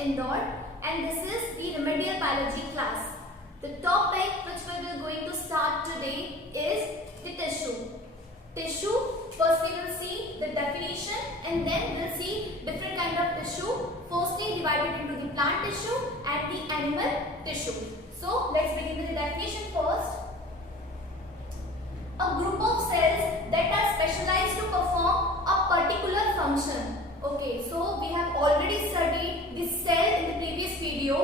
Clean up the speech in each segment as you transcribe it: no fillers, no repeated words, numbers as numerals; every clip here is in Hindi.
Indore, and this is the remedial biology class. The topic which we are going to start today is the tissue. Tissue, firstly we'll see the definition and then we'll see different kind of tissue, firstly divided into the plant tissue and the animal tissue. So let's begin with the definition first. A group of cells that are specialized to perform a particular function. Okay, so we have already studied the cell in the previous video.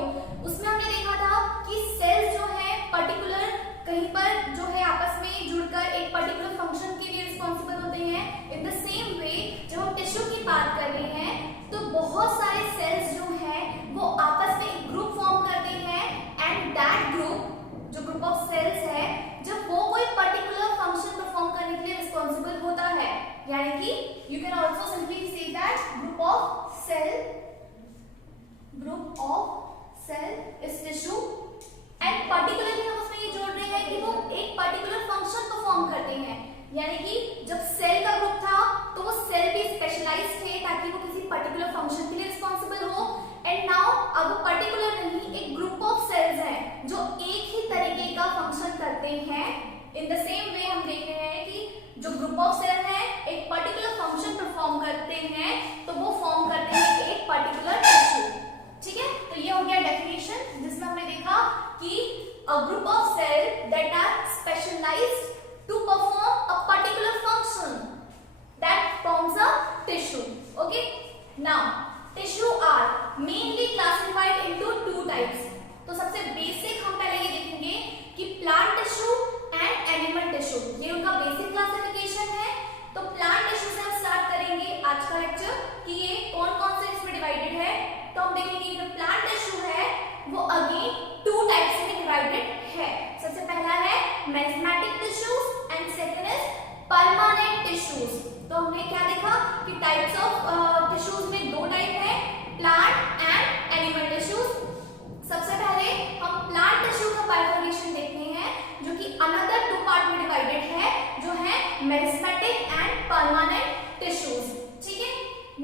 उसमें हमने देखा था कि सेल्स जो है पर्टिकुलर कहीं पर जो है आपस में जुड़कर एक पर्टिकुलर फंक्शन के लिए रिस्पॉन्सिबल होते हैं. इन द सेम वे जब हम टिश्यू की बात कर रहे हैं तो बहुत सारे सेल्स जो हैं वो आपस में एक ग्रुप फॉर्म करते हैं एंड दैट ग्रुप जो ग्रुप ऑफ सेल्स है जब वो कोई पर्टिकुलर फंक्शन परफॉर्म करने के लिए रिस्पॉन्सिबल होता है, यानी कि you can also simply say that group of cell is tissue and particularly हम उसमें ये जोड़ रहे हैं कि वो एक पर्टिकुलर फंक्शन परफॉर्म करते हैं. यानी कि जब सेल का ग्रुप था तो वो सेल भी स्पेशलाइज्ड थे ताकि वो किसी पर्टिकुलर फंक्शन के लिए रिस्पॉन्सिबल हो. एंड नाउ अब वो पर्टिकुलर नहीं, एक ग्रुप ऑफ सेल्स हैं जो एक ही तरीके का फंक्शन करते हैं. इन द सेम वे हम देख रहे हैं कि जो ग्रुप ऑफ सेल है एक पर्टिकुलर फंक्शन परफॉर्म करते हैं तो वो फॉर्म करते हैं एक पर्टिकुलर टिश्यू. ठीक है, तो ये हो गया डेफिनेशन जिसमें हमने देखा कि a group of cell that are specialised to perform a particular function that forms a tissue. Okay, now tissue are mainly classified into two types. तो सबसे बेसिक हम पहले ये देखेंगे कि plant tissue and animal tissue, ये उनका बेसिक क्लासिफिकेशन है. तो प्लांट टिश्यू से हम स्टार्ट करेंगे आज का लेक्चर कि ये कौन कौन से इसमें डिवाइडेड है. तो हम देखेंगे जो प्लांट टिश्यू है वो अगेन टू टाइप्स में डिवाइडेड है. सबसे पहला है meristematic tissues and second is permanent tissues. तो हमने क्या देखा कि टाइप्स ऑफ टिश्यूज में दो टाइप है, प्लांट एंड एनिमल टिश्यूज. सबसे पहले हम प्लांट टिश्यू का बाइफर्केशन देखते हैं जो कि अनदर टू पार्ट में डिवाइडेड है जो है मेरिस्टेमेटिक एंड परमानेंट टिश्यूज. ठीक है,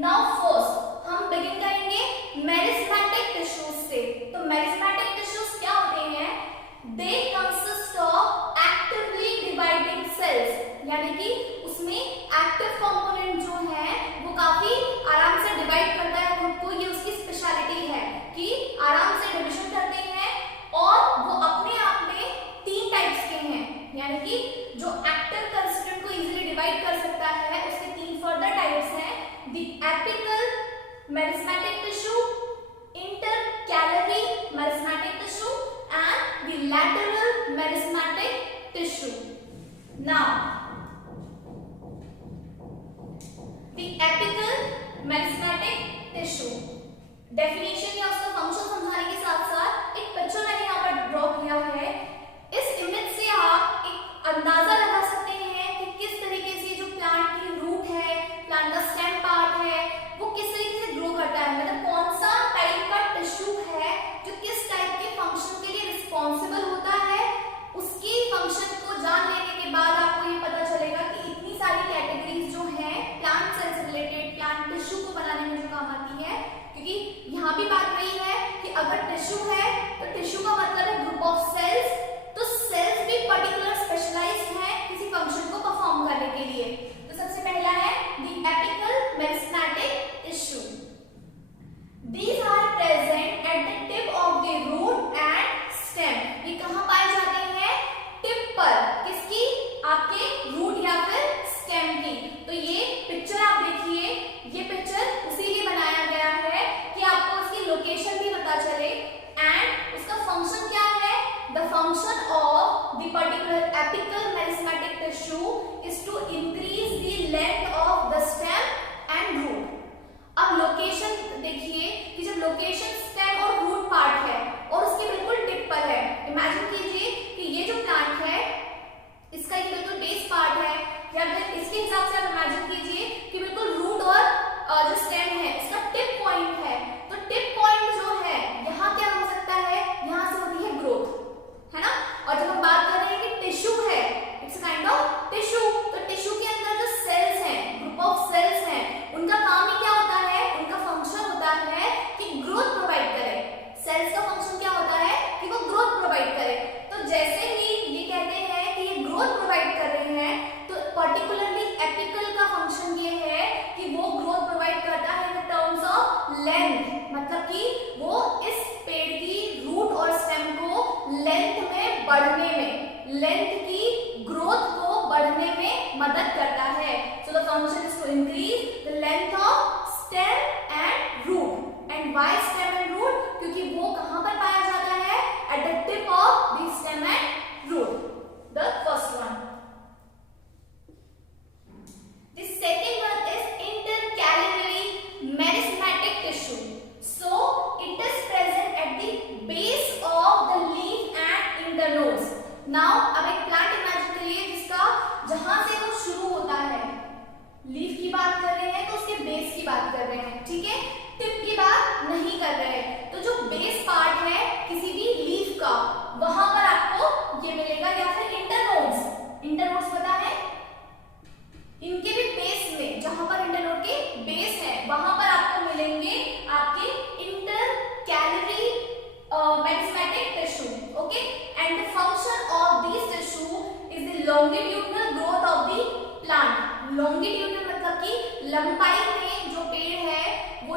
नाउ फर्स्ट हम बिगिन करेंगे मेरिस्टेमेटिक टिश्यूज से. तो मेरिस्टेमेटिक टिश्यूज क्या होते हैं? They consist of actively dividing cells, यानी कि उसमें एक्टिव कंपोनेंट जो है वो काफी आराम से डिवाइड करता है खुद को. ये उसकी स्पेशलिटी है कि आराम से डिवीजन करते हैं और वो अपने आप में तीन टाइप्स के हैं. यानी कि जो एक्टिव कंस्टिट्यूएंट को इजीली डिवाइड कर सकता है उसके तीन फर्दर टाइप्स हैं. The apical meristematic tissue, intercalary meristematic tissue and the lateral meristematic tissue. Now the apical meristematic tissue definition या उसका फंक्शन समझाने के साथ साथ एक पिक्चर मैंने यहाँ पर ड्रॉ किया है. इस इमेज से आप एक अंदाजा लगा सकते हैं कि किस तरीके से जो प्लांट की रूट है, प्लांट का स्टेम पार्ट है, वो किस तरीके से ग्रो करता है. मतलब कौन सा टाइप का टिश्यू है जो किस टाइप के फंक्शन के लिए रिस्पॉन्सिबल होता है. उसकी फंक्शन को जान लेने के बाद आपको ये पता चलेगा कि इतनी सारी कैटेगरीज जो है प्लांट सेल से रिलेटेड प्लांट टिश्यू को बनाने में जो काम आती है, क्योंकि यहाँ भी बात मदद करता है। So the function is to increase the length of stem and root. And why stem and root? क्योंकि वो कहां पर पाया जाता है? At the tip of the stem and root. The first one. The second one is intercalary meristematic tissue. So it is present at the base of the leaf and internodes. Now अब एक प्लांट इमेजिन करिए जिसका जहां से वो शुरू होता है, लीफ की बात कर रहे हैं तो उसके बेस की बात कर रहे हैं, ठीक है, टिप की बात नहीं कर रहे हैं। तो जो बेस पार्ट है किसी भी लीफ का, वहां पर आपको ये मिलेगा, या फिर इंटरनोड्स। इंटरनोड्स पता है, इनके भी बेस में, जहां पर इंटरनोड के बेस है वहां पर आपको मिलेंगे आपके intercalary meristematic tissue. Okay, and the function of this tissue is the longitudinal growth of the plant. Longitudinal मतलब कि लंबाई में जो पेड़ है वो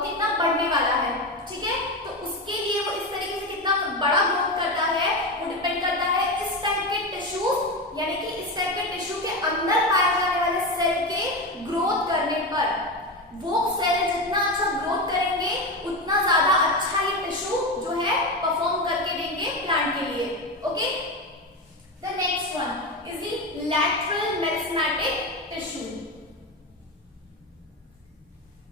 कितना बढ़ने वाला है, ठीक है, तो उसके लिए वो इस तरीके से कितना बड़ा ग्रोथ करता है वो डिपेंड करता है इस टाइप के टिश्यू, यानी कि इस टाइप के टिश्यू के अंदर पाए जाने वाले सेल के ग्रोथ करने पर। वो सेल जितना अच्छा ग्रोथ करेंगे उतना ज्यादा अच्छा ये टिश्यू जो है परफॉर्म करके देंगे प्लांट के लिए। Okay, the next one is the lateral meristematic tissue.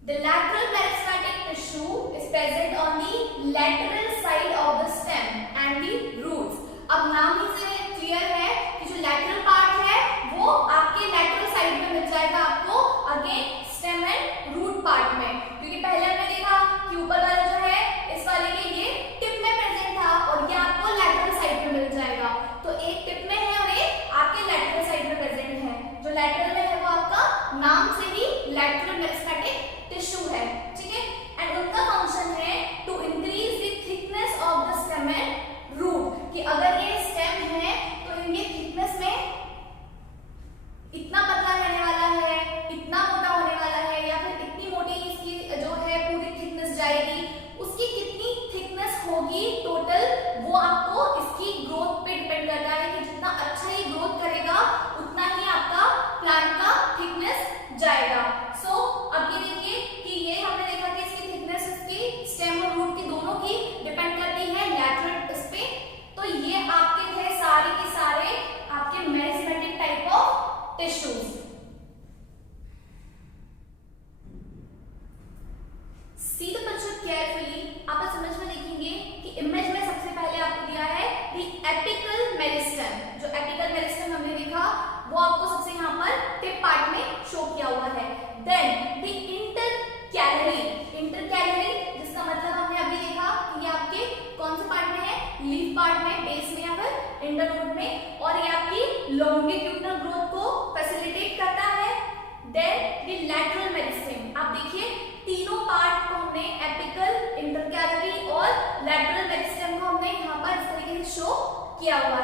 The lateral meristematic tissue is present on the lateral side of the stem and the roots. अब नाम ही से क्लियर है कि जो lateral part है वो आपके lateral side में मिल जाएगा आपको, again stem and root part में, क्योंकि पहले हमने देखा कि ऊपर वाला जो है इस वाले के ये टिप में प्रेजेंट था और ये आपको lateral side में मिल जाएगा। तो एक टिप में है और एक आपके lateral side में प्रेजेंट है। जो lateral में है वो आपका नाम से ही lateral meristematic टिश्यू है, ठीक है, एंड उनका फंक्शन है to increase the thickness of the stem and root, कि अगर ये स्टेम है तो इनके थिकनेस में इतना पतला रहने वाला है, इतना मोटा होने वाला है, या फिर इतनी मोटी इसकी जो है पूरी थिकनेस जाएगी, उसकी कितनी थिकनेस होगी टोटल, वो आपको इसकी ग्रोथ पे डिपेंड करता है कि जितना अच्छा ये ग्रोथ करेगा उतना ही आपका प्लांट का थिकनेस जाएगा। सो अब ये देखिए कि ये हमने देखा कि इसकी थिकनेस इसकी स्टेम और रूट की दोनों की डिपेंड करती है लैटरल इस पे। तो ये आपके थे सारे के सारे आपके meristematic type of tissues. See the picture carefully. आप समझ में देखेंगे कि इमेज में सबसे पहले आपको दिया है द एपिकल मेरिस्टेम। जो एपिकल मेरिस्टेम हमने देखा वो आपको सबसे यहाँ पर टिप पार्ट में शो किया हुआ है। Then the इंटरकैलिनरी। इंटरकैलिनरी जिसका मतलब हमने अभी देखा कि ये आपके कौन से पार्ट में है, लीफ पार्ट में, बेस में या फिर इंटरनोड में, और ये आपकी लॉन्गिट्यूडिनल ग्रोथ को फैसिलिटेट करता है। Then the lateral meristem. आप देखिए तीनों पार्ट को हमने एपिकल, इंटरकैलिनरी और लैटरल मेरिस्टेम को हमने यहाँ पर इस तरीके से शो किया हुआ